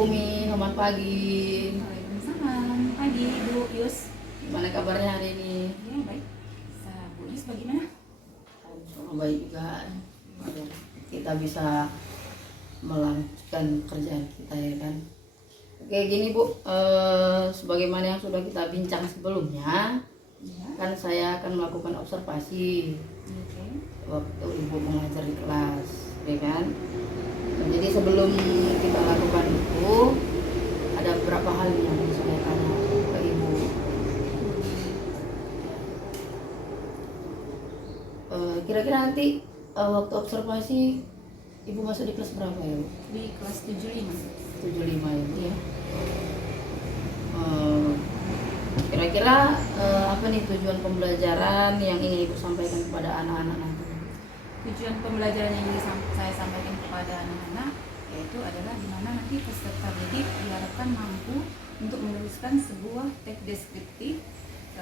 Umi, selamat pagi. Waalaikumsalam. Pagi Bu Yus. Gimana kabarnya hari ini? Ya baik. Bu Yus bagaimana? Semoga baik juga. Agar kita bisa melanjutkan kerjaan kita ya kan. Oke gini Bu, sebagaimana yang sudah kita bincang sebelumnya, Ya. kan saya akan melakukan observasi Oke. waktu Ibu mengajar di kelas, ya kan. Nah, jadi sebelum kita lakukan itu, ada beberapa hal yang harus saya tanya ke Ibu. Kira-kira nanti waktu observasi Ibu masuk di kelas berapa ya Bu? Di kelas 75. 75 ya Bu ya. Kira-kira apa nih tujuan pembelajaran yang ingin Ibu sampaikan kepada anak-anak nanti? Tujuan pembelajaran yang ingin saya sampaikan kepada anak-anak yaitu adalah di mana nanti peserta didik diharapkan mampu untuk menuliskan sebuah teks deskriptif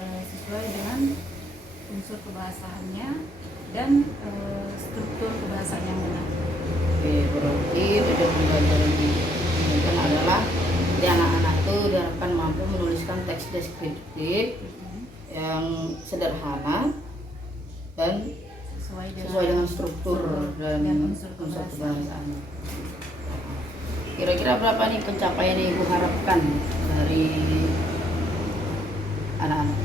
sesuai dengan unsur kebahasaannya dan struktur kebahasaan yang benar. Oke, berarti tujuan pembelajaran ini kan adalah di anak-anak itu diharapkan mampu menuliskan teks deskriptif yang sederhana dan sesuai dengan struktur dan unsur kebahasaan. Kira-kira berapa nih pencapaian yang Ibu harapkan dari anak-anak?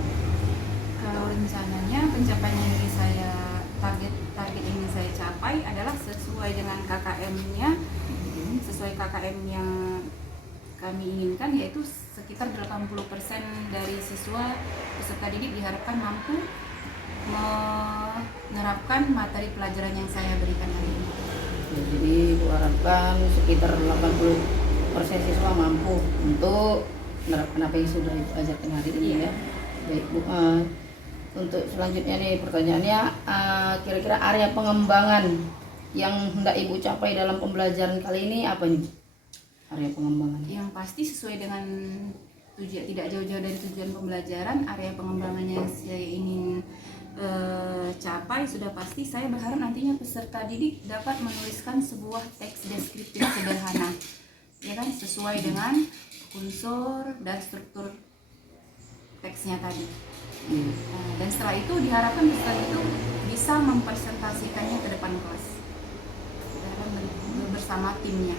Kalau rencananya pencapaian yang ingin saya target yang ingin saya capai adalah sesuai dengan KKM-nya, sesuai KKM yang kami inginkan, yaitu sekitar 80% dari siswa peserta didik diharapkan mampu menerapkan materi pelajaran yang saya berikan hari ini. Ya, jadi Ibu harapkan sekitar 80% siswa mampu untuk menerapkan apa yang sudah Ibu ajarkan hari ini ya. Baik Bu, untuk selanjutnya nih pertanyaannya, kira-kira area pengembangan yang hendak Ibu capai dalam pembelajaran kali ini apa nih? Area pengembangan Yang pasti sesuai dengan tujuan, tidak jauh-jauh dari tujuan pembelajaran, area pengembangannya yang saya ingin capai sudah pasti. Saya berharap nantinya peserta didik dapat menuliskan sebuah teks deskriptif sederhana, ya kan, sesuai dengan unsur dan struktur teksnya tadi. Dan setelah itu diharapkan peserta itu bisa mempresentasikannya ke depan kelas bersama timnya.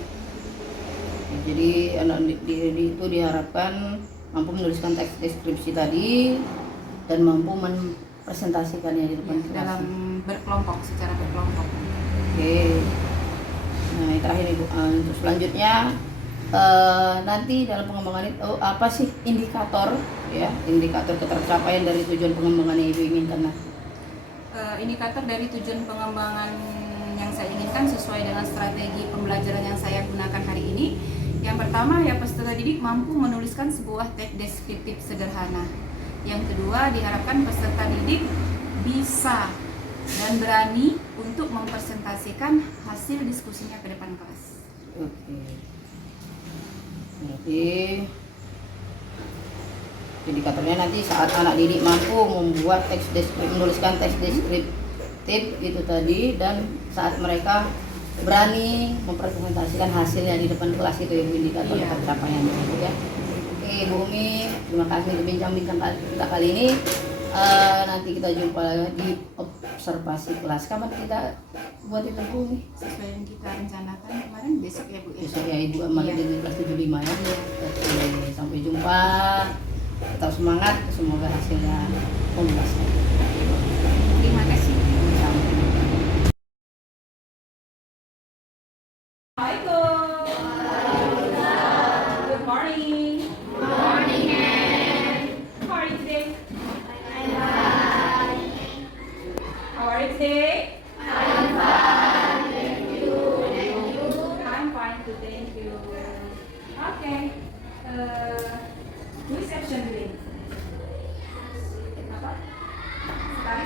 Jadi anak didik itu diharapkan mampu menuliskan teks deskripsi tadi dan mampu mempresentasikannya di depan kelas dalam berkelompok, secara berkelompok. Oke. Nah yang terakhir Ibu, untuk selanjutnya nanti dalam pengembangan itu apa sih indikator ya, indikator ketercapaian dari tujuan pengembangan yang Ibu inginkan? Indikator dari tujuan pengembangan yang saya inginkan sesuai dengan strategi pembelajaran yang saya gunakan hari ini. Yang pertama ya, peserta didik mampu menuliskan sebuah teks deskriptif sederhana. Yang kedua, diharapkan peserta didik bisa dan berani untuk mempresentasikan hasil diskusinya ke depan kelas. Oke. Berarti indikatornya nanti saat anak didik mampu membuat teks deskriptif, menuliskan teks deskriptif itu tadi, dan saat mereka berani mempresentasikan hasilnya di depan kelas, itu ya Bu, indikator pencapaiannya ya. Oke Bu Umi, terima kasih untuk bincang-bincang kita kali ini. Nanti kita jumpa lagi observasi kelas. Kapan kita buat itu Bu Umi? Sesuai yang kita rencanakan kemarin, besok ya Bu ya. Besok ya Ibu, amal di kelas 75 ya. Oke, sampai jumpa. Tetap semangat, semoga hasilnya memuaskan. Terima kasih. Good morning. Good morning. How are you today? How are you today? I'm fine, thank you. I'm fine too, thank you. Okay. Who is absent today? Apa? Sekali?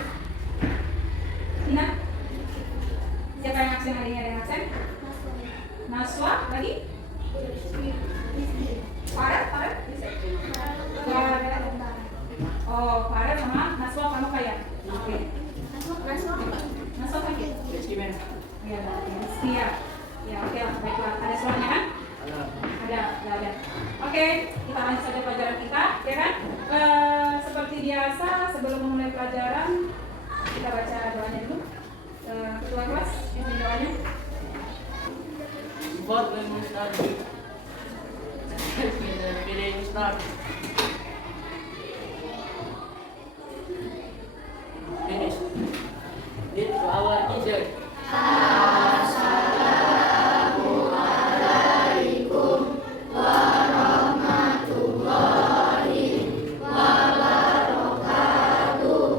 Tina? Siapa yang absen hari ini? Ada yang absen? Naswa? Lagi? Farah? Farah? Oh, Farah sama Naswa kamu kayak? Oke. Naswa sakit? Gimana? Ya, Rizky ya. Ya, oke lah, baiklah. Ada suaranya kan? Ada. Oke, kita lanjut saja pelajaran kita, ya kan? Seperti biasa, sebelum memulai pelajaran, kita baca doanya dulu. Ketua kelas, ini doanya. But when we start feeling start. Finish. It's our teacher. Waalaikumsalam warahmatullahi wabarakatuh.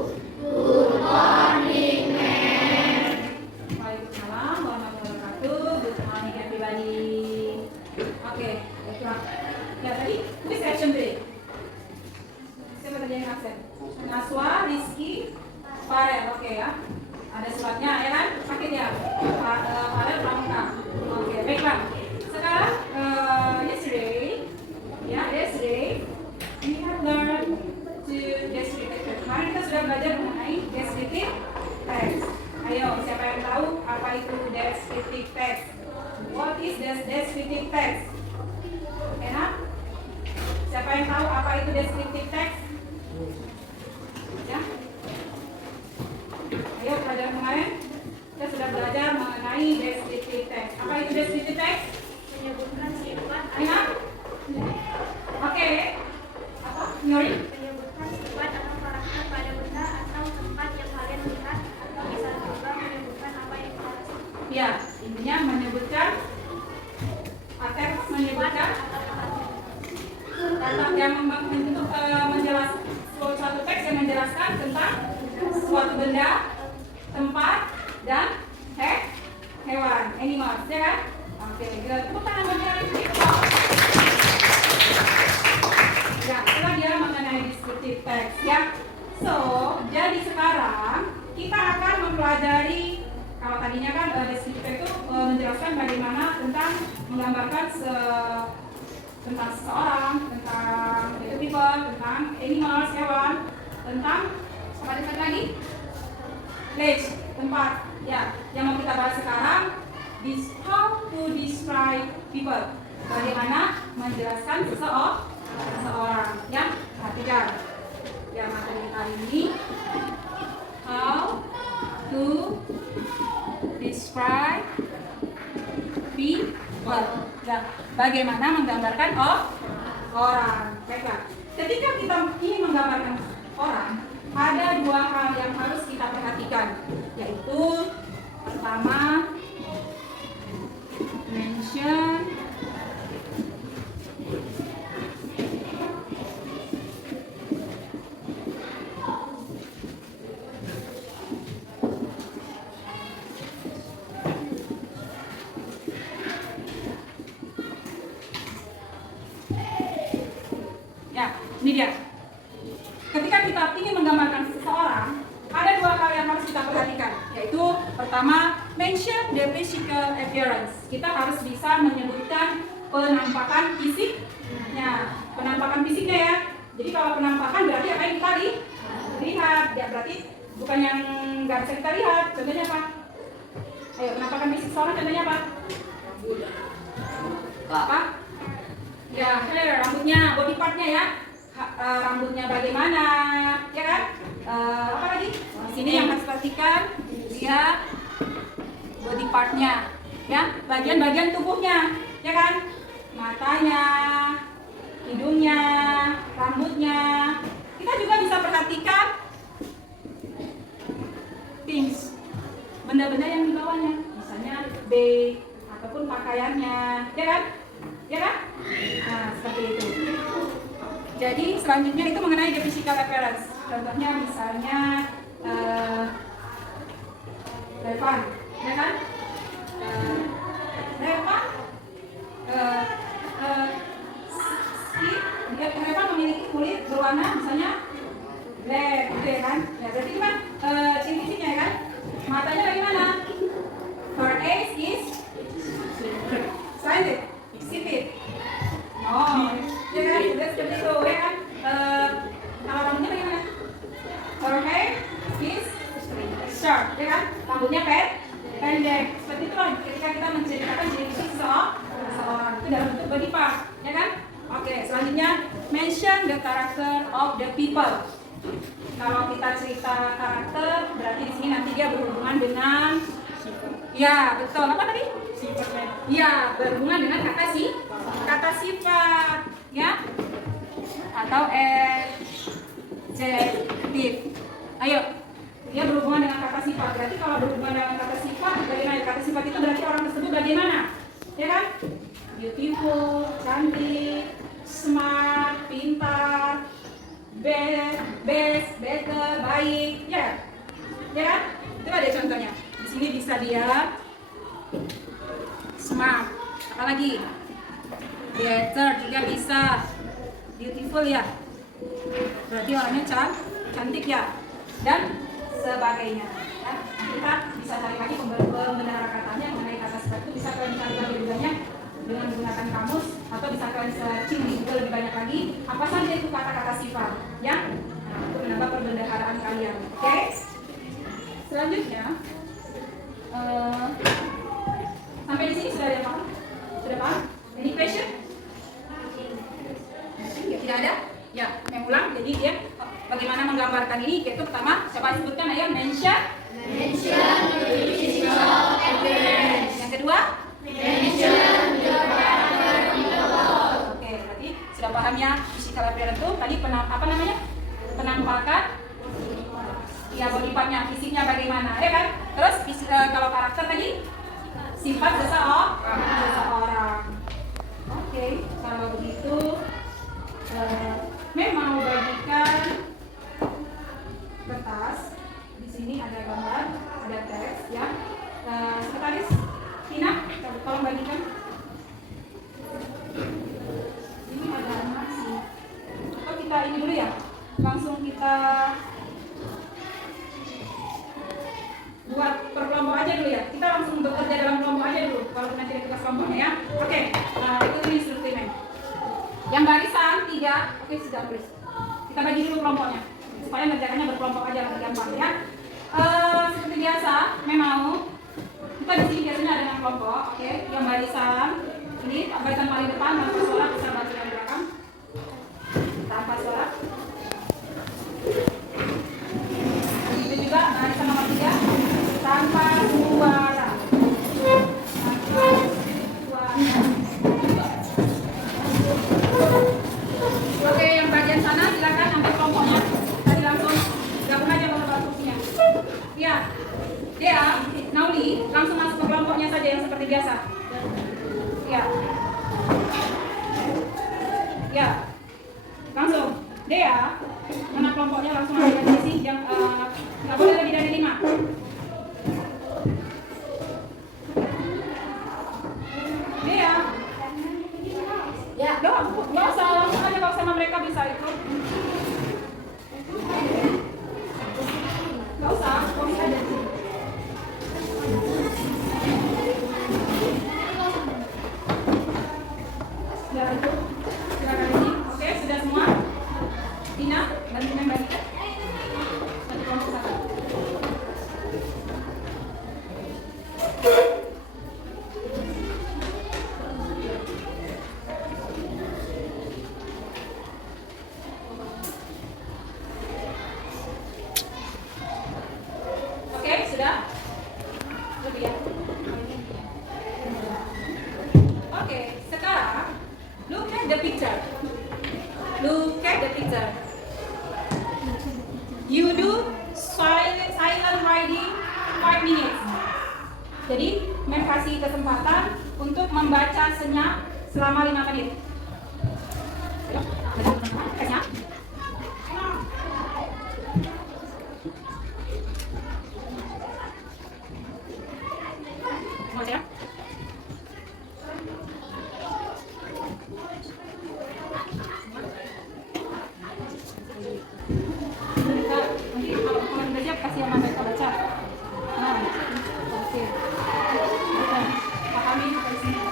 Good morning everybody. Oke, baiklah. Ya tadi, quick action break. Siapa tadi yang absen? Naswa, Rizky, Farel. Oke ya. Ada suratnya ya kan? Pakai dia. Farel Pramuka. Oke, baiklah. Sekarang yesterday we have learned to descriptive text. Kemarin kita sudah belajar mengenai descriptive text. Ayo, siapa yang tahu apa itu descriptive text? What is descriptive text? Enak? Siapa yang tahu apa itu descriptive text? Ya? Ayo, pelajaran kemarin kita sudah belajar mengenai descriptive text. Apa itu descriptive text? Menyebutkan sifat Enak? Oke. Apa? Nyori? menyebutkan sifat atau karakter pada benda atau tempat yang kalian lihat, atau bisa juga menyebutkan apa yang kalian rasakan. Ya, intinya menyebutkan menyebutkan kata yang menjelaskan suatu teks yang menjelaskan tentang suatu benda, tempat, dan hewan, animals, ya kan? Oke, good. Tepuk tangan bagi yang ini. Ya, itulah dia mengenai descriptive text, ya. So, jadi sekarang kita akan mempelajari, kalau tadinya kan descriptive text itu menjelaskan bagaimana tentang menggambarkan tentang seseorang, tentang people, tentang animals, hewan, tentang apa ada satu lagi? Place, tempat. Ya, yang mau kita bahas sekarang how to describe people. Bagaimana menjelaskan seseorang. Ya, perhatikan. Ya, materi kali ini how to describe people. Ya, bagaimana menggambarkan orang. Baiklah. Ketika kita ingin menggambarkan orang, ada dua hal yang harus kita perhatikan, yaitu pertama mention ya, ini dia. Ketika kita ingin menggambarkan seseorang, ada dua hal yang harus kita perhatikan, yaitu pertama, mention the physical appearance. Kita harus bisa menyebutkan penampakan fisiknya. Penampakan fisiknya ya. Jadi kalau penampakan berarti apa yang kita lihat, ya berarti bukan yang nggak bisa kita lihat. Contohnya apa? Ayo, penampakan fisik seorang contohnya apa? Apa? Ya, hair, rambutnya, body partnya ya. Rambutnya bagaimana, ya kan? Apa lagi? Di sini yang harus perhatikan dia body partnya, ya, bagian-bagian tubuhnya, ya kan? Matanya, hidungnya, rambutnya. Kita juga bisa perhatikan things, benda-benda yang dibawanya, misalnya bag ataupun pakaiannya, ya kan? Ya kan? Nah, seperti itu. Jadi selanjutnya itu mengenai the physical appearance. Contohnya misalnya Revan, ya kan? Revan, Revan memiliki kulit berwarna misalnya black, gitu ya kan? Ya, berarti itu kan ciri-cirinya ya kan? Matanya bagaimana? Her eyes is slanted, sipit. Oh, ya kan? Udah seperti itu, ya kan? Kalau rambutnya bagaimana? Her hair is short, ya kan? Rambutnya pendek. Seperti itu loh, ketika kita menceritakan ciri-ciri seseorang, itu dalam bentuk character of the people. Kalau kita cerita karakter, berarti di sini nanti dia berhubungan dengan, ya betul, apa tadi? Ya, berhubungan dengan kata sifat, ya, atau adjective. Ayo, dia berhubungan dengan kata sifat. Berarti kalau berhubungan dengan kata sifat, bagaimana? Kata sifat itu berarti orang tersebut bagaimana? Ya kan? Beautiful, cantik, smart, pintar, best, better, baik, ya, ya kan? Itu ada contohnya. Di sini bisa dia smart, apa lagi? Better juga bisa, beautiful ya. Berarti orangnya cantik ya, dan sebagainya. Ya. Kita bisa cari lagi pembenaran katanya mengenai kata sifat itu, bisa kalian cari lagi banyak dengan menggunakan kamus, atau bisa kalian searching di Google lebih banyak lagi apa saja itu kata-kata sifat, ya, nah, untuk menambah perbendaharaan kalian. Oke? Selanjutnya, sampai di sini sudah ada paham? Sudah paham? Any question? Ya, tidak ada? Ya, yang ulang. Jadi dia bagaimana menggambarkan ini? Yaitu pertama, siapa sebutkan? Ayo, mention the physical appearance. Yang kedua, mention the character people. Oke, berarti sudah paham ya physical appearance itu tadi apa namanya? Penampakan, ya, body partnya, fisiknya bagaimana, ya kan? Terus kalau karakter tadi sifat seseorang. Oke, kalau begitu memang bagikan kertas. Di sini ada gambar, ada teks, ya. Sekretaris Tina, tolong bagikan. Ini ada animasi. Atau kita ini dulu ya, langsung kita buat per kelompok aja dulu ya. Kita langsung bekerja dalam kelompok aja dulu, walaupun nanti ada tugas kelompoknya ya. Oke, itu instrumen. Yang barisan 3, oke sudah please. Kita bagi dulu kelompoknya supaya ngerjakannya berkelompok aja lebih gampang ya. Seperti biasa, memang kita di sini biasanya ada yang kelompok, oke. Yang barisan ini barisan paling depan tanpa suara, bisa bantu yang belakang tanpa suara. Itu juga barisan nomor 3 tanpa suara. Oke, yang bagian sana silakan ambil kelompoknya. Tadi langsung gabung aja kalau kursinya. Ya, Dea, Nauli, langsung masuk ke kelompoknya saja yang seperti biasa. Ya, ya, langsung. Dea, mana kelompoknya langsung ambil di sini. Yang nggak boleh lebih dari 5. Dea. Ya, nggak usah, langsung aja kalau sama mereka bisa itu. Nggak usah, posisi aja. Ya itu, silakan ini. Oke, sudah semua. Tina, bantu membagi. Satu kelompok satu. You do silent reading 5 minutes. Jadi, Mem kasih kesempatan untuk membaca senyap selama 5 menit. Senyap. Mau senyap? Kasih yang mereka baca. Nah, oke. Pahami dari sini.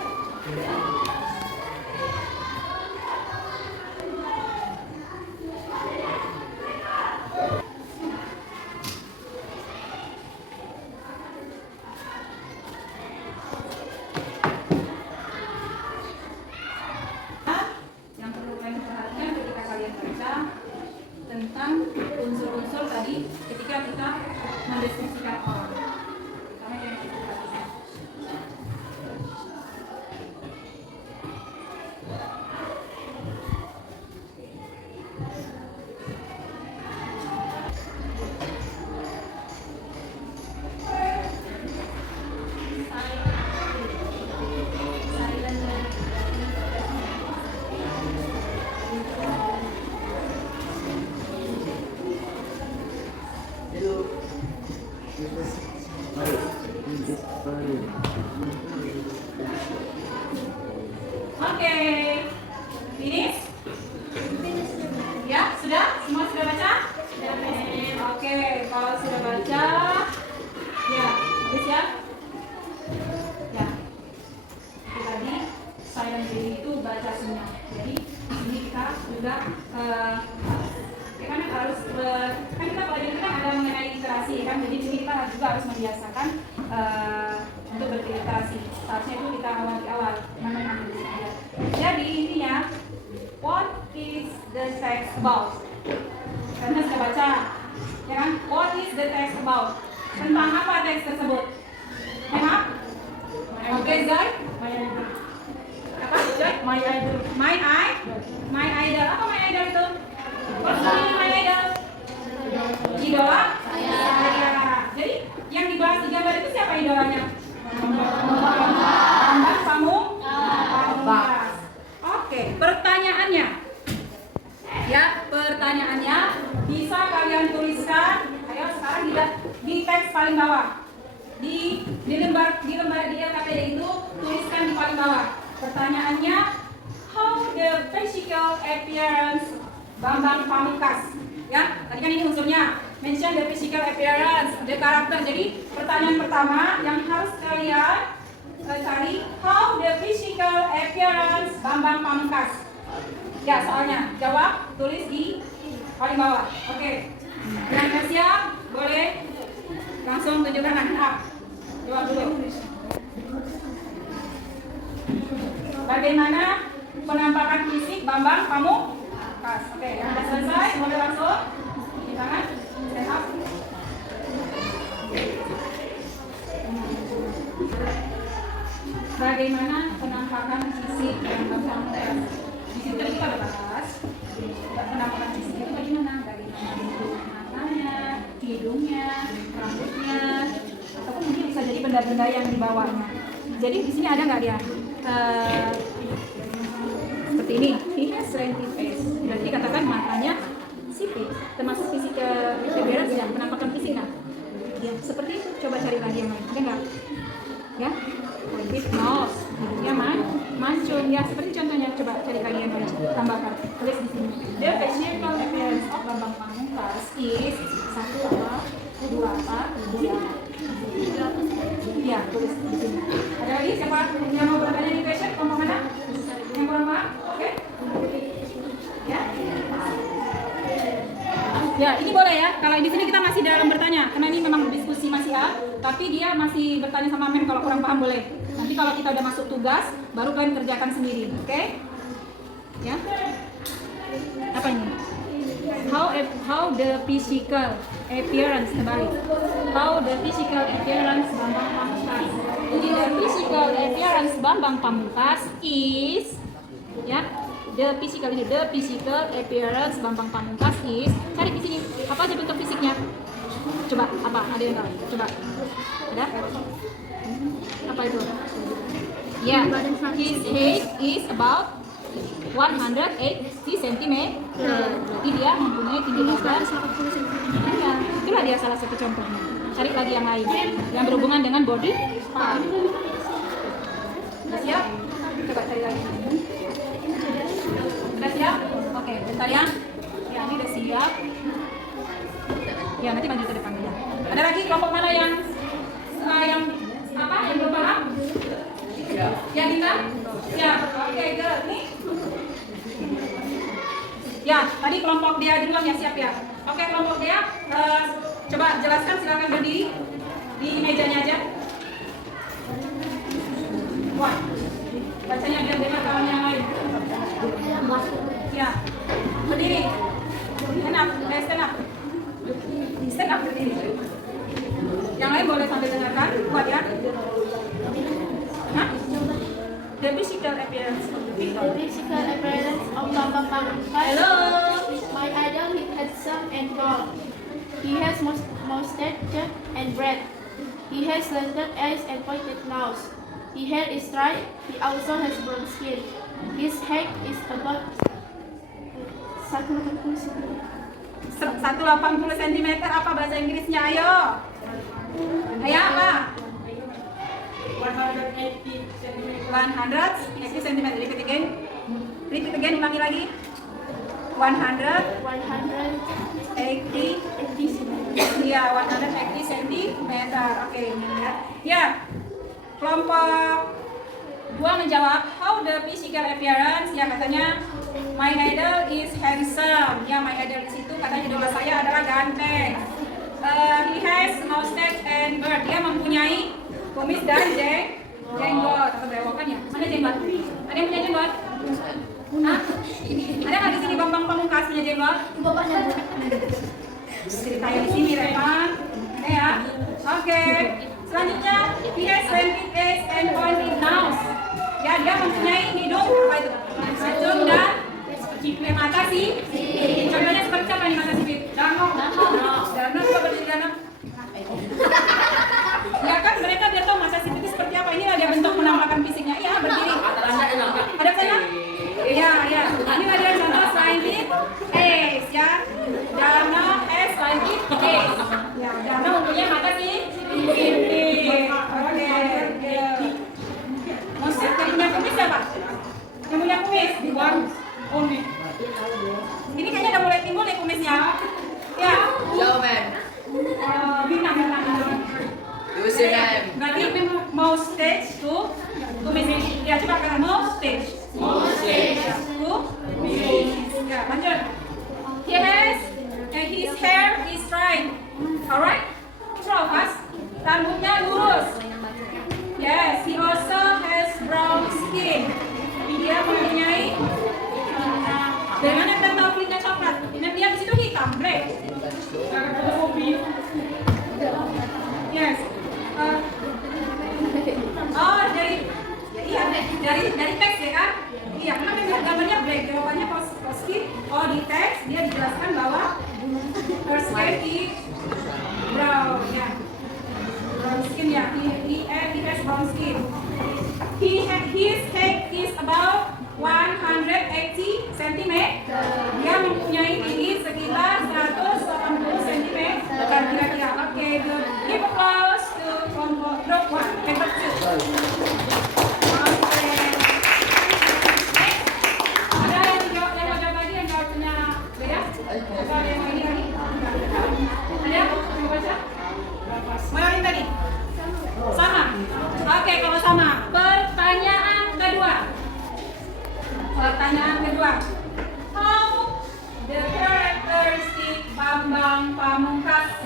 Oke. Finish? Ya, sudah? Semua sudah baca? Oke, kalau sudah baca, ya, habis ya? Ya. Itu tadi silent reading itu baca semua. Jadi ini kita juga kan harus kan kita pelajaran kita ada mengenai literasi kan, jadi kita juga harus membiasakan untuk berliterasi. Seharusnya itu kita awal di awal mana. Jadi intinya, what is the text about? Karena sudah baca, ya kan? What is the text about? Tentang apa teks tersebut? Enak? Oke, guys. Apa? My idol. My idol. Apa my idol itu? What's the meaning my idol? Idola? Saya. Jadi yang dibahas di gambar itu siapa idolanya? Bambang Pamungkas. Oke, pertanyaannya. Ya, pertanyaannya bisa kalian tuliskan. Ayo sekarang di teks paling bawah. Di lembar di LKPD itu tuliskan di paling bawah. Pertanyaannya, how the physical appearance Bambang Pamungkas. Ya, tadi kan ini unsurnya. Mention the physical appearance, the karakter. Jadi pertanyaan pertama yang harus kalian cari, how the physical appearance Bambang Pamungkas. Ya, soalnya jawab, tulis di paling bawah. Oke. Yang sudah siap, boleh langsung tunjukkan hand up. Jawab dulu. Bagaimana penampakan fisik Bambang Pamungkas? Oke, yang sudah selesai, boleh langsung di tangan, stand up. Bagaimana penampakan fisik Bambang Pamungkas? Di situ kita bahas penampakan fisik itu bagaimana bentuk matanya, hidungnya, rambutnya, ataupun mungkin bisa jadi benda-benda yang di bawahnya. Jadi di sini ada nggak dia? Seperti ini, he has slanty face. Berarti katakan matanya sipit, termasuk fisik appearance ya, penampakan fisik nah. Ya, seperti itu. Coba cari lagi yang lain, ada nggak? Ya, big nose, hidungnya mancung. Ya, seperti contohnya. Coba cari lagi yang lain, tambahkan. Tulis di sini. The physical appearance of Bambang Pamungkas is satu apa, dua apa, tiga. Ya, tulis di sini. Ada lagi siapa yang mau bertanya di question? Ngomong mana? Yang kurang paham? Oke? Ya. Ya, ini boleh ya. Kalau di sini kita masih dalam bertanya, karena ini memang diskusi masih tapi dia masih bertanya sama men. Kalau kurang paham boleh. Nanti kalau kita udah masuk tugas, baru kalian kerjakan sendiri, oke? Ya. Apa ini? How the physical appearance terbalik. How the physical appearance Bambang Pamungkas. Jadi the physical appearance Bambang Pamungkas is, ya, the physical appearance Bambang Pamungkas is. Cari di sini apa aja bentuk fisiknya. Coba apa? Ada yang tahu? Coba. Ada? Apa itu? Ya, his height is about 180 cm. Berarti dia mempunyai tinggi badan 180 cm. Ya, itulah dia salah satu contohnya. Cari lagi yang lain yang berhubungan dengan body part. Sudah siap? Coba cari lagi. Sudah siap? Oke, bentar ya. Ya, ini udah siap. Ya, nanti maju ke depan ya. Ada lagi kelompok mana yang apa? Yang belum paham? Ya, Dina? Ya, oke, good. Nih. Ya, tadi kelompok dia duluan ya, siap ya. Oke, kelompok dia coba jelaskan, silakan berdiri di mejanya aja. Wah, bacanya biar dengar kawan yang lain. Ya, berdiri. Stand up, stand up berdiri. Yang lain boleh sambil dengarkan, kuat ya. Hah? The physical appearance of the people. The physical appearance of Bambang Pamungkas. Hello. My idol is handsome and tall. He has mustache and bread. He has slanted eyes and pointed nose. His hair is straight. He also has brown skin. His height is about 180 cm. Apa bahasa Inggrisnya? Ayo. Ayo apa? 180 cm. 180 cm. Repeat again, ulangi lagi. 180 ya, 180 cm. Oke, ya. Kelompok 2 menjawab, how the physical appearance? Ya, katanya my idol is handsome. Ya, my idol di situ katanya idola saya adalah ganteng. He has mustache and beard. Dia mempunyai kumis dan jenggot atau berewokan ya. Mana jenggot? Ada yang punya jenggot? Hah? Ada nggak di sini Bambang Pamungkas punya jenggot? Kayak di sini Revan. Ada ya? Oke. Selanjutnya, he has slanted eyes and pointed nose. Ya, dia mempunyai hidung apa itu? Hidung dan mata sih. Contohnya seperti apa nih mata sipit? Danau juga berdiri danau. Ya kan mereka biar tahu mata sipit itu seperti apa. Inilah dia bentuk penampakan fisiknya. Iya, berdiri. Ada sana? Iya, iya. Inilah dia contoh slanted eyes ya. Danau has slanted eyes. Ya, danau mempunyai mata sih. Oke. Maksud yang punya kumis siapa? Yang punya kumis di warung. Oh nih. Ini kayaknya udah mulai timbul nih kumisnya. Ya. Jawaban. Bintang. Username. Berarti mau stage tuh kumis. Ya coba kalian mau stage. Tuh. Ya lanjut. His hair is straight. Alright. Terus rambutnya lurus. Yes, he also has brown skin. Dia mempunyai dengan yang tahu kulitnya coklat. Ini dia di situ hitam, black. Yes. Dari teks ya kan? Iya, karena gambarnya black, jawabannya positif. Oh di teks dia dijelaskan bahwa her skin is brown, ya. Brown skin ya, he has brown skin. His height is about 180 cm. Dia mempunyai tinggi sekitar 180 cm. Kira-kira. Oke, good. Give applause to kelompok group 1, paper 2. Oke. Ada yang mau jawab lagi yang jawabnya beda? Ada yang mau ini lagi? Ada? Mau baca? Mau yang ini tadi? Sama. Oke, kalau sama. Pertanyaan kedua. How the characteristic Bambang Pamungkas?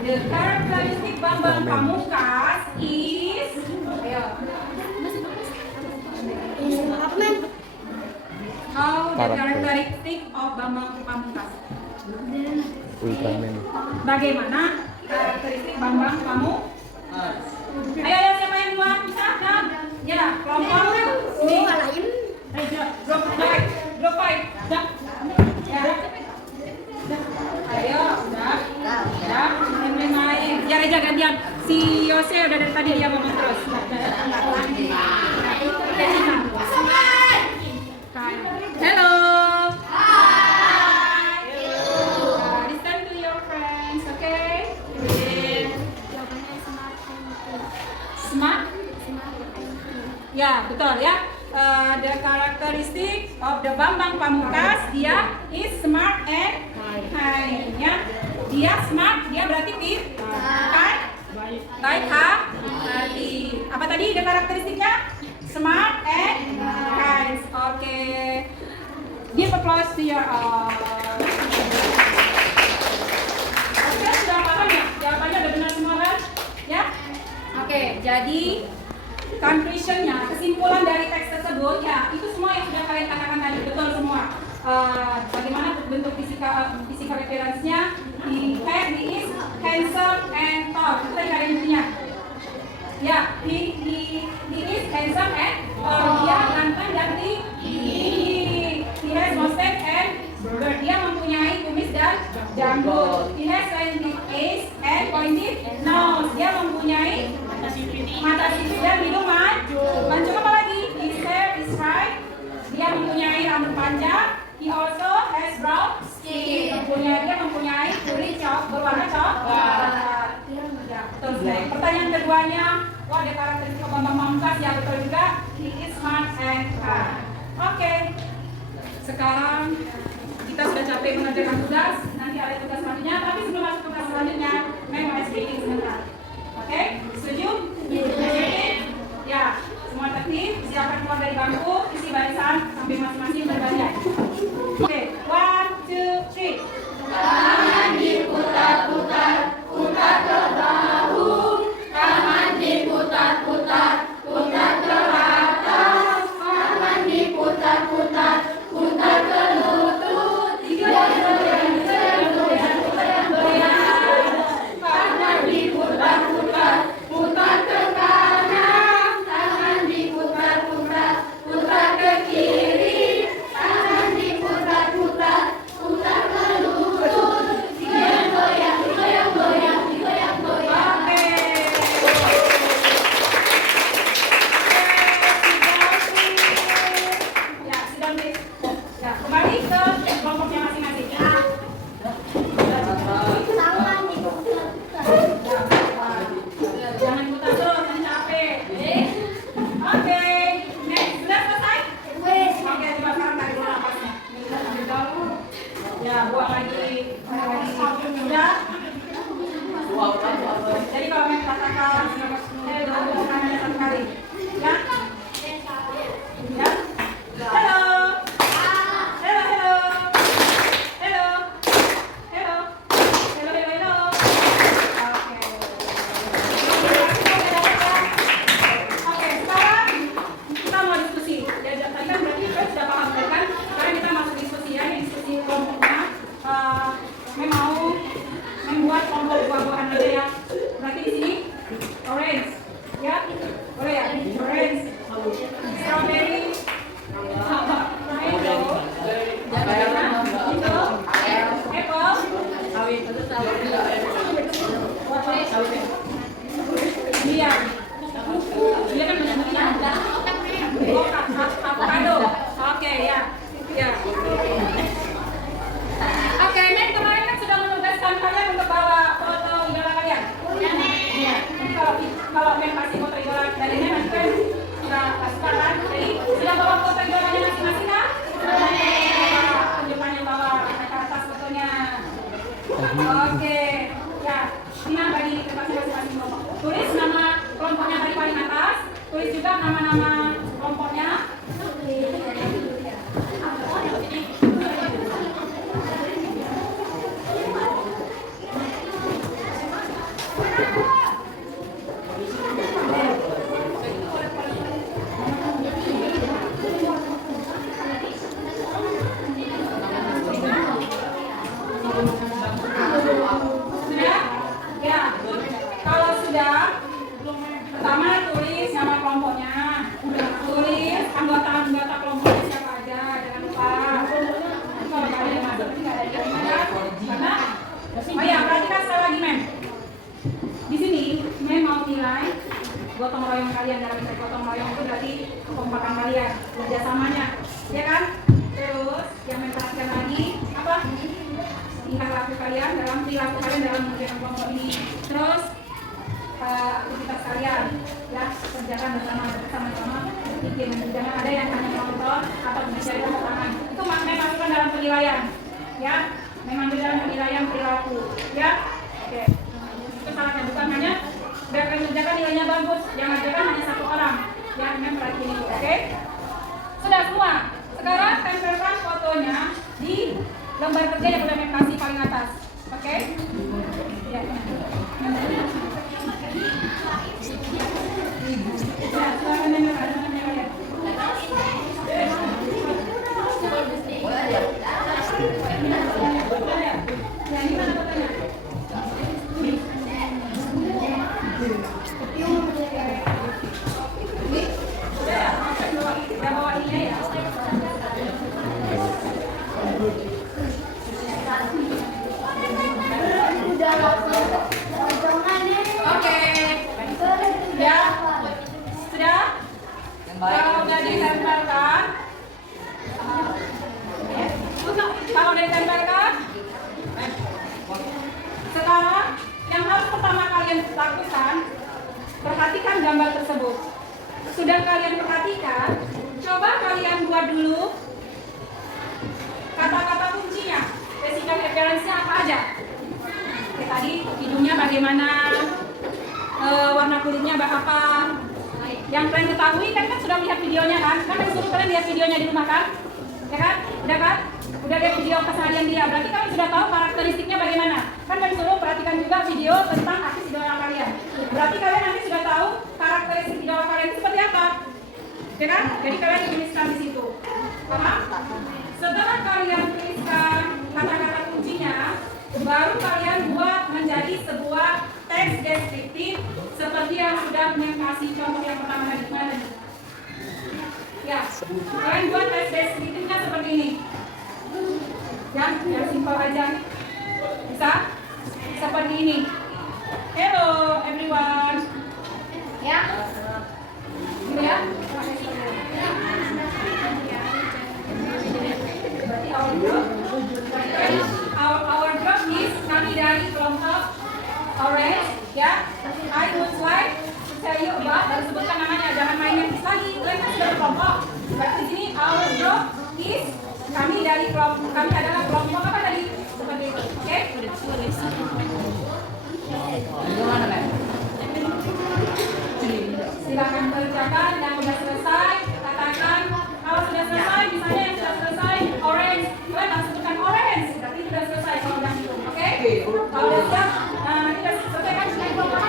The characteristic Bambang Pamungkas is How the characteristic of Bambang Pamungkas? Ultraman. Bagaimana karakteristik Bambang Pamungkas? Ayo siapa yang buat bisa? Ya, kelompok ini. Drop five. Ya. Ayo, udah. Yang lain. Ya Reja gantian. Si Yose udah dari tadi dia ngomong terus. Hello. Listen to your friends, okay? Smart? Ya, betul ya. The characteristic of the Bambang Pamungkas, dia is smart and kind ya. Dia smart, dia berarti kind, baik, hati. Apa tadi the karakteristiknya? Smart and kind. Oke. Give applause to your Oke, sudah paham ya? Jawabannya udah benar semua kan? Ya? Oke, jadi conclusion-nya, kesimpulan dari teks tersebut ya, itu semua yang sudah kalian katakan tadi, betul semua. Bagaimana bentuk physical appearance-nya? He is handsome and tall. Itu tadi kalian punya. Ya, he is handsome and tall. Dia ganteng dan tinggi. He has mustache and beard. Dia mempunyai kumis dan janggut. He has slanted eyes and pointed nose. Dia mempunyai mata sipit dan hidung mancung. Apa lagi? His hair is straight. Dia mempunyai rambut panjang. He also has brown skin. Dia mempunyai kulit berwarna coklat. Ya, betul. Pertanyaan keduanya, what the characteristic of tugas ya, betul juga. He is smart and kind. Oke. Sekarang kita sudah capek mengerjakan tugas. Nanti ada tugas selanjutnya. Tapi sebelum masuk tugas selanjutnya, mau speaking sebentar. Oke? Setuju? Ya. Semua tertib. Silakan keluar dari bangku. Isi barisan sampai masing-masing berbaris. Oke. 1, 2, 3. Tangan diputar-putar, putar ke bahu. Tangan diputar-putar, putar ke atas. Tangan diputar-putar, putar ke lutut. Tangan diputar-putar, putar ke kanan. Tangan diputar-putar, putar ke kiri. Tangan diputar-putar, putar ke lutut. Goyang-goyang, goyang-goyang, goyang-goyang. Ya, sudah nih. Ya, kembali ke kelompoknya masing-masing. Jangan putar terus, jangan capek. Oke, next. Sudah selesai? Oke, coba sekarang tarik dulu napasnya. Ya, buang lagi. Sudah? Jadi kalau main kata-kata, buang tangannya satu kali. Ya? Ya? Hello. Hello, hello. Hello. Hello. Hello, hello, hello. Oke. Oke, sekarang kita mau diskusi. Ya, tadi kan berarti kita sudah paham kan? Sekarang kita masuk diskusi ya, ini diskusi kelompoknya. Mau membuat kelompok buah-buahan aja ya. Berarti di sini orange, ya, boleh ya? Orange, strawberry, mango, apple, dia kan benar-benar avocado. Oke ya, ya. Oke, men kemarin kan sudah menugaskan kalian untuk bawa foto idola kalian. Iya. Nanti kalau men kasih foto idola dari men nanti kan sudah pasukan kan. Jadi sudah bawa foto idolanya masing-masing kan? Tunjukkannya bawa ke atas fotonya. Oke. Ya, ini bagi masing-masing kelompok. Tulis nama kelompoknya tadi paling atas. Tulis juga nama-nama kelompoknya. Sudah? Ya. Kalau sudah, pertama tulis nama kelompoknya. Tulis anggota-anggota kelompoknya siapa aja, jangan lupa. Kalau kalian yang masuk nggak ada yang ada, karena oh ya, perhatikan sekali lagi, Mem. Di sini, Mem mau nilai gotong royong kalian. Dalam istilah gotong royong itu berarti kekompakan kalian, kerjasamanya, ya kan? Terus yang Mem perhatikan lagi apa? Tingkah laku kalian dalam perilaku kalian dalam mengerjakan kelompok ini. Terus aktivitas kalian, ya, kerjakan bersama-sama. Bikin, jangan ada yang hanya menonton atau mencari tepuk tangan. Itu Mem masukkan dalam penilaian, ya. Memang dalam penilaian perilaku, ya. Oke. Itu syaratnya, bukan hanya biar kalian kerjakan nilainya bagus, yang kerjakan hanya satu orang. Ya, Mem perhatiin itu, oke? Sudah semua. Sekarang tempelkan fotonya di lembar kerja yang udah Mem kasih paling atas, oke? Ya. Ya, silakan Mem. Ya, ini mana fotonya? Udah bawa ini ya? Oke. Ya. Sudah? Kalau udah ditempelkan, sekarang yang harus pertama kalian lakukan, perhatikan gambar tersebut. Sudah buat dulu kata-kata kuncinya, physical appearance-nya apa aja. Oke, tadi hidungnya bagaimana, warna kulitnya apa. Yang kalian ketahui kan sudah lihat videonya kan? Kan suruh kalian lihat videonya di rumah kan? Ya kan? Udah kan? Udah lihat video keseharian dia. Berarti kalian sudah tahu karakteristiknya bagaimana. Kan kalian suruh perhatikan juga video tentang artis idola kalian. Berarti kalian nanti sudah tahu karakteristik idola kalian itu seperti apa. Ya kan? Jadi kalian tuliskan di situ. Paham? Setelah kalian tuliskan kata-kata kuncinya, baru kalian buat menjadi sebuah teks deskriptif seperti yang sudah kasih contoh yang pertama tadi mana? Ya, kalian buat teks deskriptifnya seperti ini. Ya, yang simpel aja. Bisa? Seperti ini. Hello everyone. Ya. Gitu ya. Our group is kami dari kelompok Orange, ya. I would like to tell you about, dan sebutkan namanya, jangan main yang lagi. Kalian kan sudah kelompok. Berarti di sini our group is kami dari kelompok, kami adalah kelompok apa tadi? Seperti itu, oke? Silakan kerjakan yang sudah selesai, katakan kalau sudah selesai, misalnya yang sudah selesai orange, kalian harus sebutkan orange, berarti sudah selesai kalau udah itu, oke? Kalau udah siap, nanti sudah selesai kan kelompok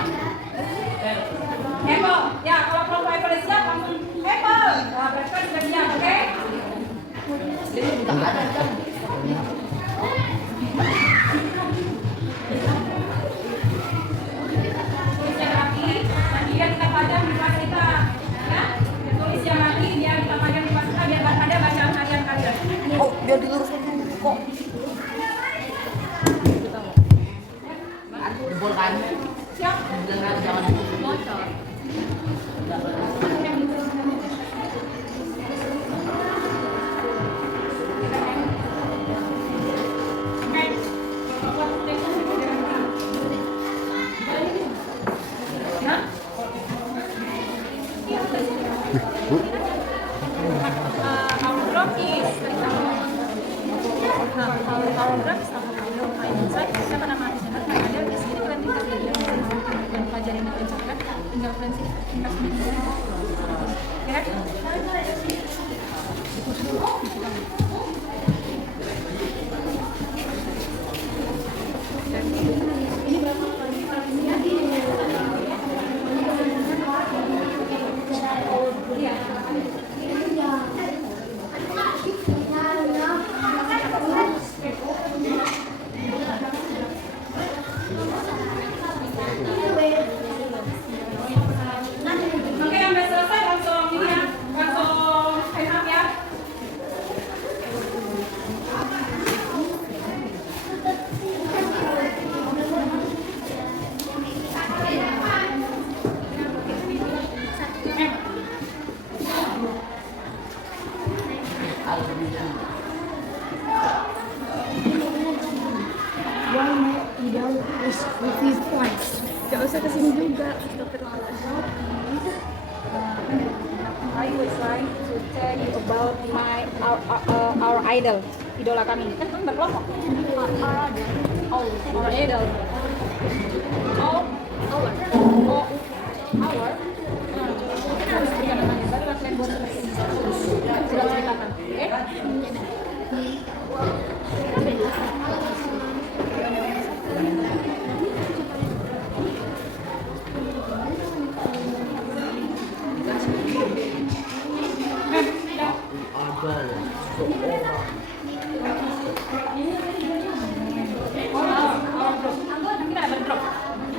apple, ya kalau kelompok apple siap langsung apple, nah, berarti kan sudah siap, oke? Tulis yang rapi, dan dia kita pajang di kelas kita, ya? Tulis yang rapi, dia kita pajang di kelas kita biar ada bacaan harian kalian. Oh, biar diluruskan dulu kok. Jempol kan? Siap? Jangan bocor. Oke, yang udah selesai langsung ini ya, langsung hand up ya. Gak usah kesini juga. I would like to tell you about our idol, idola kami. Kan kami berkelompok. Our idol. Our. Kita harus berikan namanya. Baru kalian buat sudah ceritakan. Oke?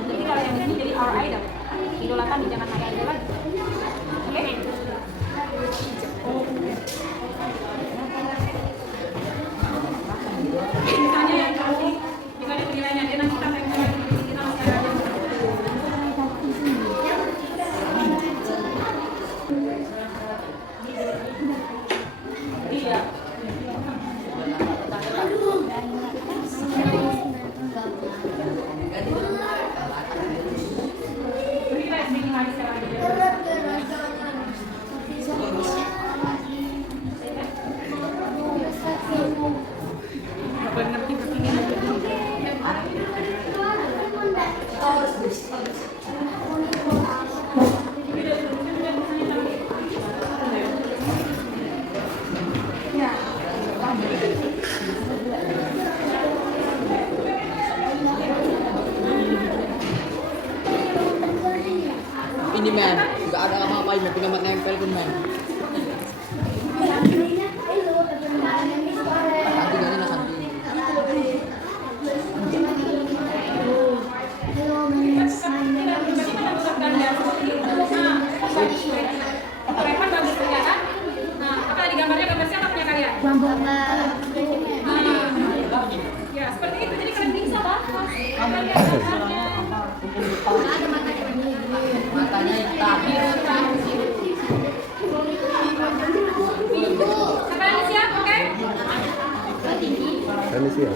Jadi kalau yang ini jadi our idol, idola kami, jangan hanya idol lagi. Oke? Misalnya yang tadi, misalnya penilaiannya dia nanti kita tempel kita masih ada. Iya. nempel pun men. Rehan bagus ya kan? Nah, apa tadi gambarnya? Gambar siapa punya kalian? Ya, seperti itu. Jadi kalian bisa bahas. Kalian lihat gambarnya. Matanya hitam. Kalian siap, oke? Kami sih ya.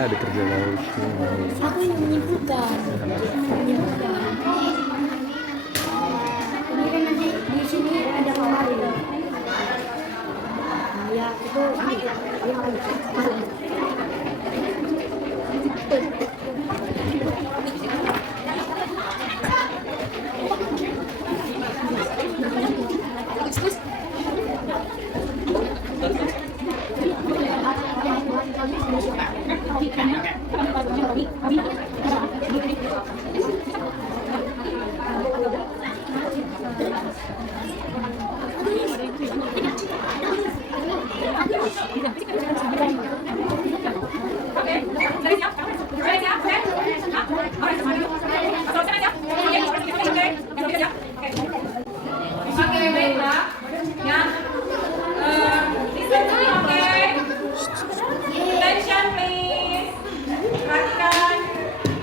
Ada kerja laut. Aku yang menyebutkan. Ini kan nanti di sini ada kamar itu. Ya itu Oke, baiklah. Ya. Listen to me, oke? Attention, please. Perhatikan.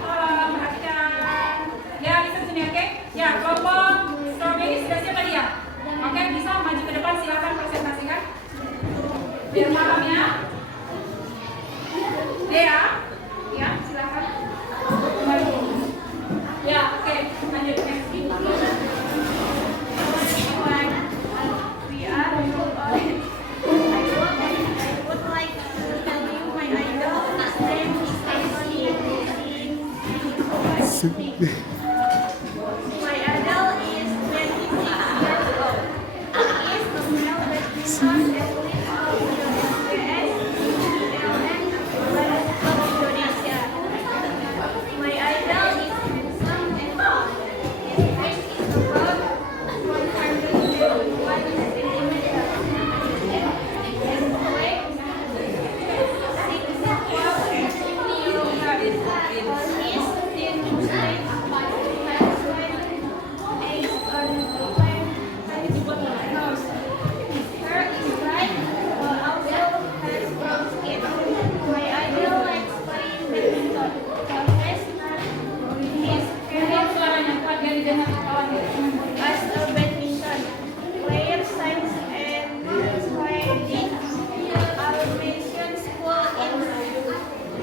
Tolong perhatikan. Ya, listen to me, oke? Ya, kelompok strawberry sudah siap tadi ya? Oke, bisa maju ke depan, silakan presentasikan. Biar paham ya. Dea, ya, silakan. Ya, oke, lanjut next. My idol is 26 years old. He is the male badminton athlete of the SELN of Indonesia. My idol is handsome and tall. His height is about 101 centimeters. His weight 6 kilograms. His thin height as a badminton player science and training Almation School in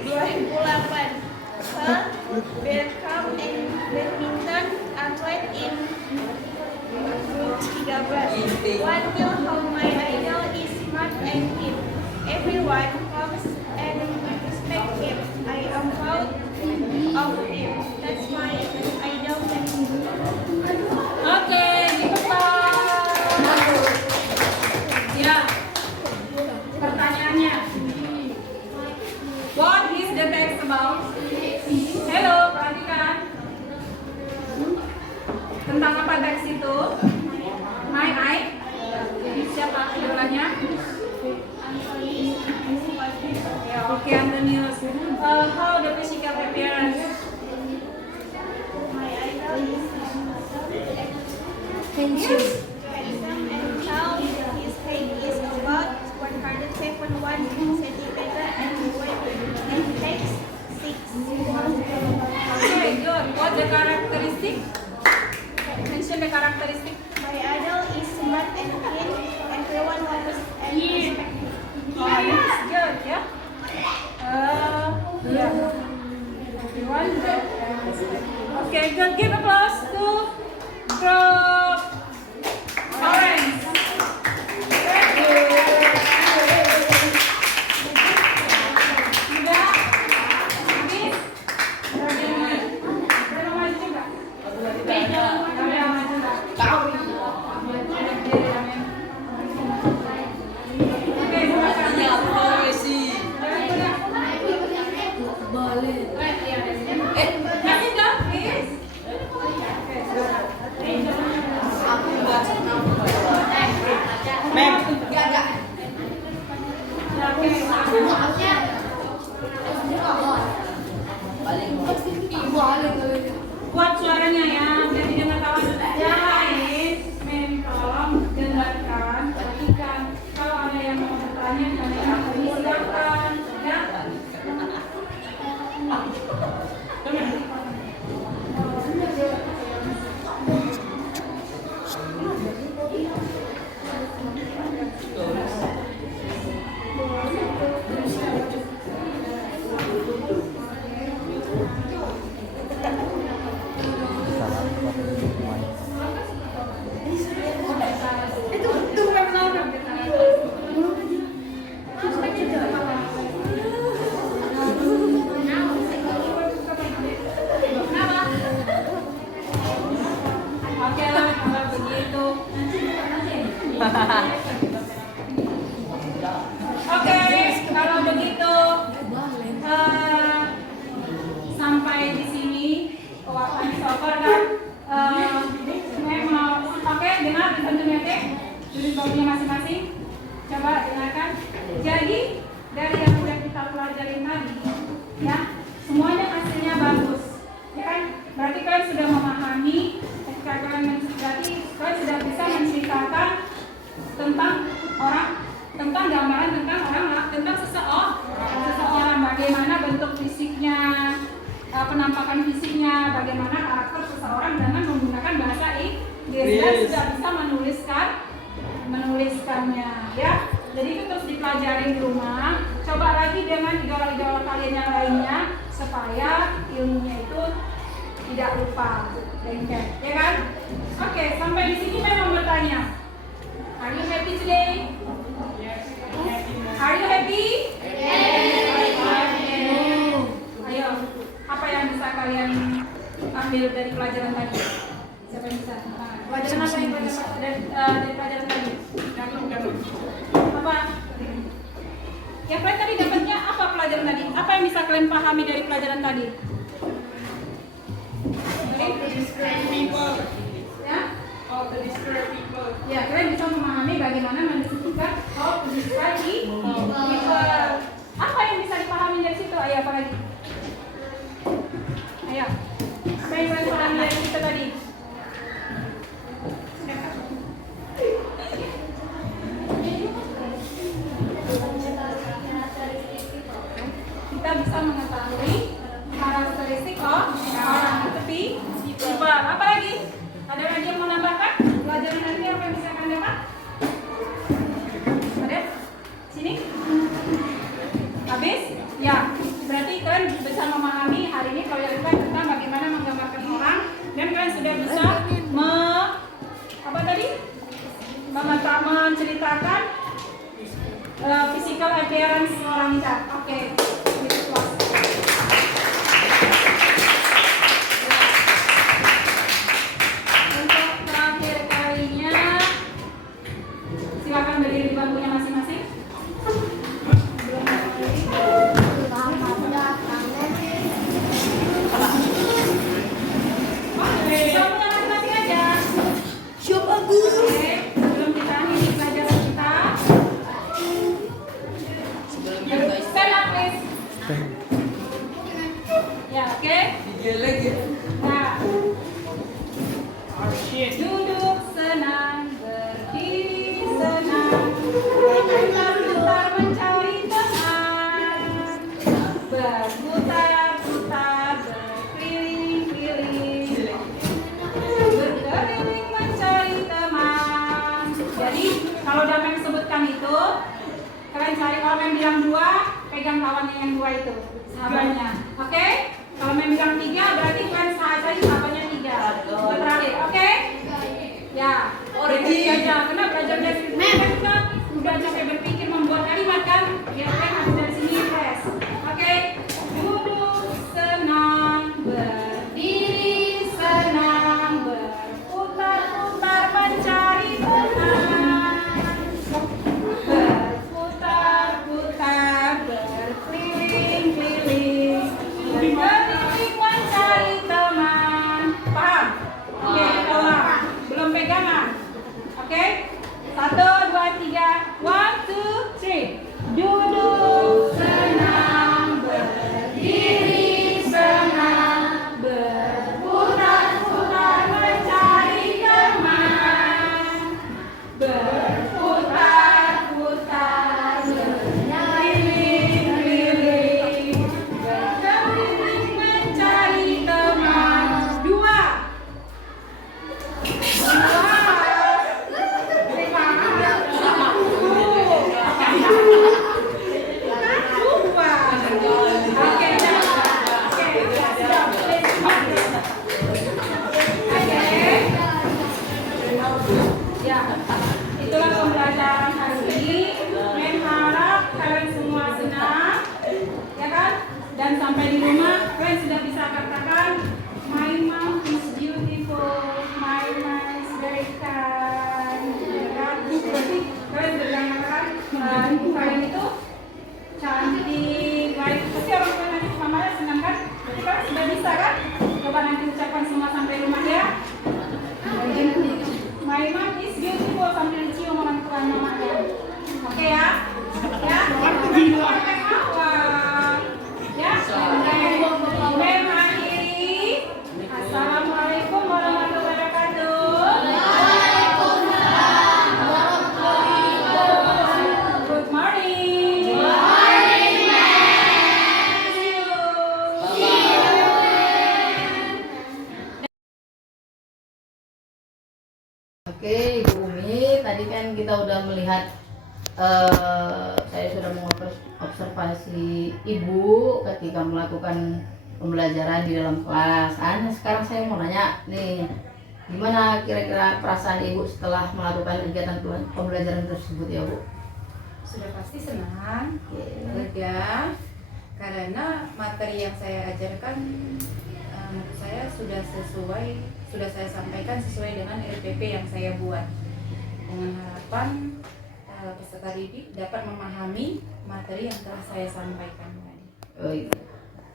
2008. Become a badminton athlete in 2013. One knew how my idol is smart and hip. Everyone comes and respect him. I am proud of him. That's my idol. Oke, dibuka. Ya. Pertanyaannya. What is the text about? Hello, perhatikan. Tentang apa teks itu? My eye. Siapa idolanya? Ya, oke, Antonius. How the physical appearance? My idol is handsome and tall. His height is about 171 centimeters and weight takes 6 kilograms. Okay, good. What the characteristic? Mention the characteristic. My idol is smart and clean. Everyone loves and respects him. Oh, yes, good, yeah. Yeah. Everyone good. Okay, good. Give applause to group orange. Very good. Sudah? Habis? Udah maju juga? Udah maju juga? Oke, silakan. Poesi. Boleh. Oke lah kalau begitu. Oke, kalau begitu sampai di sini waktu over kan. Oke, dengar tentunya oke. Tulis baunya masing-masing. Coba dengarkan. Jadi dari yang sudah kita pelajarin tadi, ya semuanya hasilnya bagus, ya kan? Berarti kalian sudah memahami. Berarti kalian sudah bisa menceritakan tentang orang, tentang gambaran tentang orang, tentang seseorang, bagaimana bentuk fisiknya, penampakan fisiknya, bagaimana karakter seseorang dengan menggunakan bahasa Inggris dan sudah bisa menuliskannya, ya. Jadi itu terus dipelajari di rumah. Coba lagi dengan idola-idola kalian yang lainnya supaya ilmunya itu tidak lupa, ya kan? Oke, sampai di sini memang bertanya. Are you happy today? Are you happy? Ayo, apa yang bisa kalian ambil dari pelajaran tadi? Siapa yang bisa? Pelajaran apa yang dari pelajaran tadi? Apa? Ya, kalian tadi dapatnya apa pelajaran tadi? Apa yang bisa kalian pahami dari pelajaran tadi? Ya? Ya, kalian bisa memahami bagaimana mendeskripsikan how to describe people. Apa yang bisa dipahami dari situ? Ayo, apa lagi? Ayo. Apa yang kalian pahami dari situ tadi? Kita bisa mengetahui karakteristik orang tepi. Coba apa lagi? Ada lagi yang mau nambahkan? Pelajaran nanti apa yang bisa kalian dapat? Ada? Sini? Habis? Ya. Berarti kalian bisa memahami hari ini pelajaran tentang bagaimana menggambarkan orang dan kalian sudah bisa apa tadi? Menceritakan physical appearance wanita. Oke. Untuk terakhir kalinya, silakan berdiri di bangkunya masing-masing. Bangkunya masing-masing aja. Oke, belum kita ini pelajaran kita. Stand up please. Ya, oke. Nah, duduk senang, berdiri senang, berputar-putar mencari teman, berputar-putar berkeliling-keliling, berkeliling mencari teman. Jadi kalau dapat disebutkan itu, kalian cari kalau yang bilang 2, pegang kawannya yang 2 itu, sahabatnya. Oke? Kalau yang bilang 3, berarti kalian cari sahabatnya 3. Itu terakhir, oke? Ya, repeat aja. Karena belajar dari sini kan udah capek berpikir membuat kalimat kan? Ya kan habis dari sini tes. Oke? Duduk senang, berdiri senang, berputar-putar mencari teman, berputar-putar berkeliling-keliling, berkeliling mencari teman. Paham? Oke, ulang. Belum pegangan. Oke? 1, 2, 3. 1, 2, 3. Duduk senang, berdiri senang, Siva sudah bisa kan? Coba nanti ucapkan semua sampai rumah ya. My mom is beautiful sambil cium orang tua mamanya. Oke ya? Ya? Awal. Ya? Mengakhiri. Assalamualaikum warahmatullahi wabarakatuh. Good morning. Oke, Ibu Umi, tadi kan kita udah melihat, saya sudah mengobservasi Ibu ketika melakukan pembelajaran di dalam kelas. Sekarang saya mau nanya nih, gimana kira-kira perasaan Ibu setelah melakukan kegiatan pembelajaran tersebut ya Bu? Sudah pasti senang, lega, karena materi yang saya ajarkan menurut saya sudah saya sampaikan sesuai dengan RPP yang saya buat, dengan harapan peserta didik dapat memahami materi yang telah saya sampaikan tadi. Oh iya,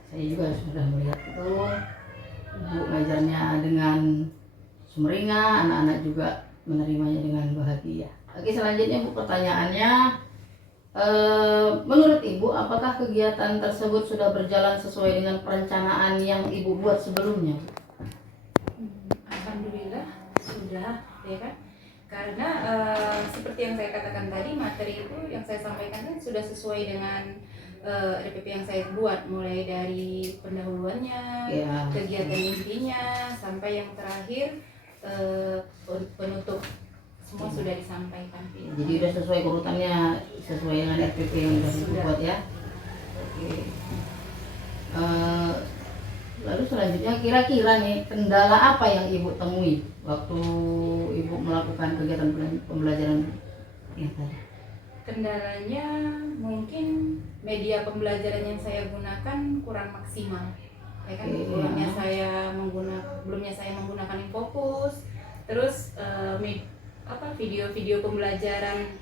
saya juga sudah melihat itu Ibu ngajarnya dengan sumringah, anak-anak juga menerimanya dengan bahagia. Oke, selanjutnya Bu, pertanyaannya, menurut Ibu apakah kegiatan tersebut sudah berjalan sesuai dengan perencanaan yang Ibu buat sebelumnya? Alhamdulillah sudah, ya kan? Karena seperti yang saya katakan tadi, materi itu yang saya sampaikan kan sudah sesuai dengan RPP yang saya buat, mulai dari pendahuluannya, Ya. kegiatan intinya, sampai yang terakhir penutup, semua sudah disampaikan. Jadi udah sesuai urutannya, sesuai dengan RPP yang sudah dibuat ya. Oke. Lalu selanjutnya, kira-kira nih kendala apa yang Ibu temui waktu Ibu melakukan kegiatan pembelajaran yang tadi? Kendalanya mungkin media pembelajaran yang saya gunakan kurang maksimal, ya kan? Belumnya saya menggunakan Infocus, terus video-video pembelajaran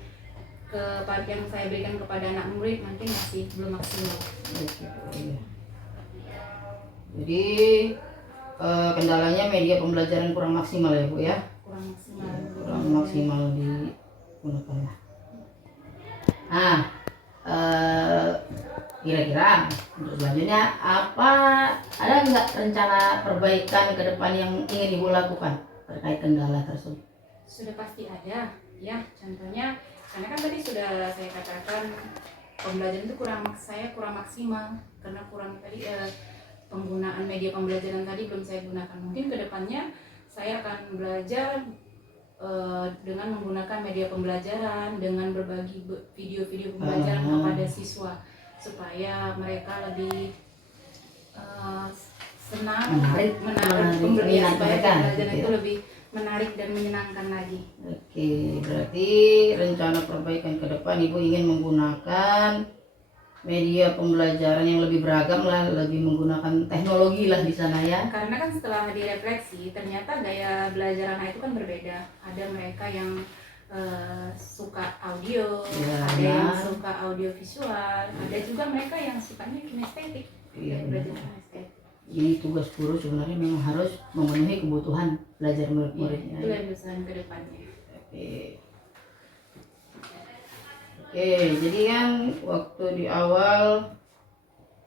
yang saya berikan kepada anak murid mungkin masih belum maksimal. Jadi kendalanya media pembelajaran kurang maksimal ya Bu ya? Kurang maksimal. Kurang maksimal digunakan lah. Nah, kira-kira untuk selanjutnya ada nggak rencana perbaikan ke depan yang ingin Ibu lakukan terkait kendala tersebut? Sudah pasti ada, ya. Contohnya, karena kan tadi sudah saya katakan pembelajaran itu kurang maksimal karena kurang tadi penggunaan media pembelajaran tadi belum saya gunakan. Mungkin kedepannya saya akan belajar dengan menggunakan media pembelajaran, dengan berbagi video-video pembelajaran kepada siswa supaya mereka lebih senang, menarik pembelajaran, supaya pembelajaran itu lebih menarik dan menyenangkan lagi. Oke, berarti rencana perbaikan ke depan Ibu ingin menggunakan media pembelajaran yang lebih beragam lah, lebih menggunakan teknologi lah di sana ya. Karena kan setelah direfleksi ternyata gaya belajar anak itu kan berbeda. Ada mereka yang suka audio, ya, ada yang suka audio visual, ada juga mereka yang sukanya kinestetik. Iya, Belajar kinestetik. Jadi tugas guru sebenarnya memang harus memenuhi kebutuhan belajar murid-muridnya. Itu yang usahakan ke depannya. Oke, jadi kan waktu di awal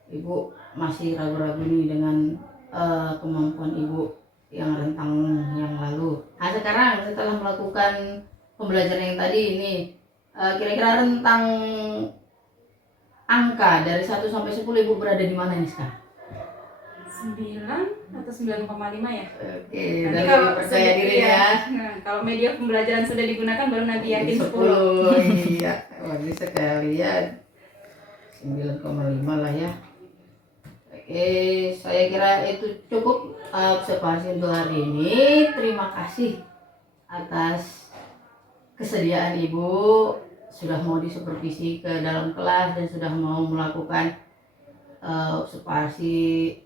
Ibu masih ragu-ragu nih dengan kemampuan Ibu yang rentang yang lalu. Nah sekarang setelah melakukan pembelajaran yang tadi ini, kira-kira rentang angka dari 1 sampai 10 Ibu berada di mana nih sekarang? 9 atau 9,5 ya. Oke, Nanti dari kalau percaya diri ya. Nah, kalau media pembelajaran sudah digunakan baru nanti yakin 10. Iya, bagus sekali ya. 9,5 lah ya. Oke, saya kira itu cukup observasi untuk hari ini. Terima kasih atas kesediaan Ibu sudah mau disupervisi ke dalam kelas dan sudah mau melakukan observasi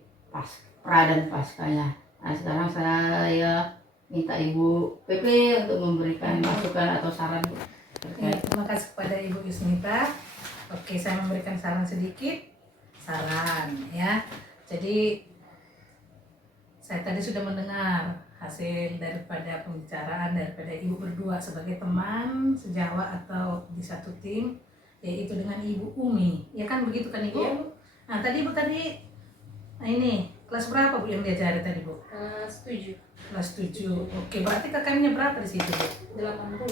pra dan paskanya. Nah sekarang saya minta Ibu PP untuk memberikan masukan atau saran. Ya, terima kasih kepada Ibu Yusmita. Oke, saya memberikan saran sedikit. Saran ya. Jadi Saya tadi sudah mendengar hasil daripada pembicaraan daripada ibu berdua sebagai teman sejawat atau di satu tim, yaitu dengan Ibu Umi. Ya kan begitu kan Ibu? Iya. Nah tadi Ibu tadi, nah ini kelas berapa Bu yang diajari tadi Bu? Setuju. Kelas 7. Oke, berarti KKM-nya berapa di situ Bu? 80.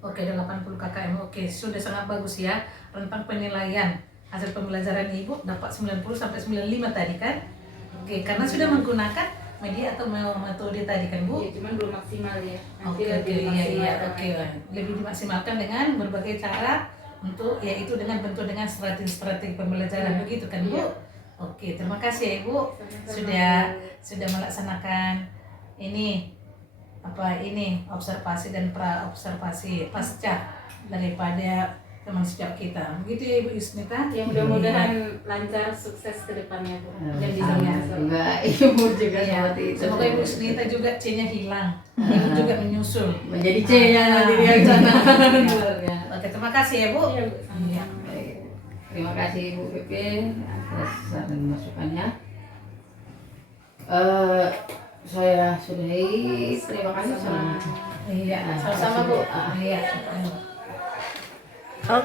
Oke, ada 80 KKM. Oke, sudah sangat bagus ya. Rentang penilaian hasil pembelajaran Ibu dapat 90 sampai 95 tadi kan? Oke, karena sudah menggunakan media atau metode tadi kan Bu? Iya, cuman belum maksimal ya. Nanti Oke, lebih iya, maksimalkan oke. lagi. Lebih dimaksimalkan dengan berbagai cara untuk yaitu dengan bentuk dengan strategi pembelajaran Iya. begitu kan Bu? Iya. Oke, terima kasih ya Ibu Sama-sama. sudah melaksanakan ini observasi dan pra observasi pasca daripada teman sejawat kita. Begitu ya Ibu Yusnita. Ya mudah-mudahan lancar, sukses ke depannya Bu. Dan bisa Sama nyasar. juga ibu juga Iya. seperti itu. Semoga Ibu Yusnita juga C-nya hilang. Ibu juga menyusul. Menjadi C nya nanti dia di sana. Sebenarnya. Oke, terima kasih ya Bu. Iya Bu, sama-sama. Baik. Terima kasih Ibu Pepe atas saran masukannya. Saya sudahi. Terima kasih sama. Iya, sama-sama Bu. Iya. Oh,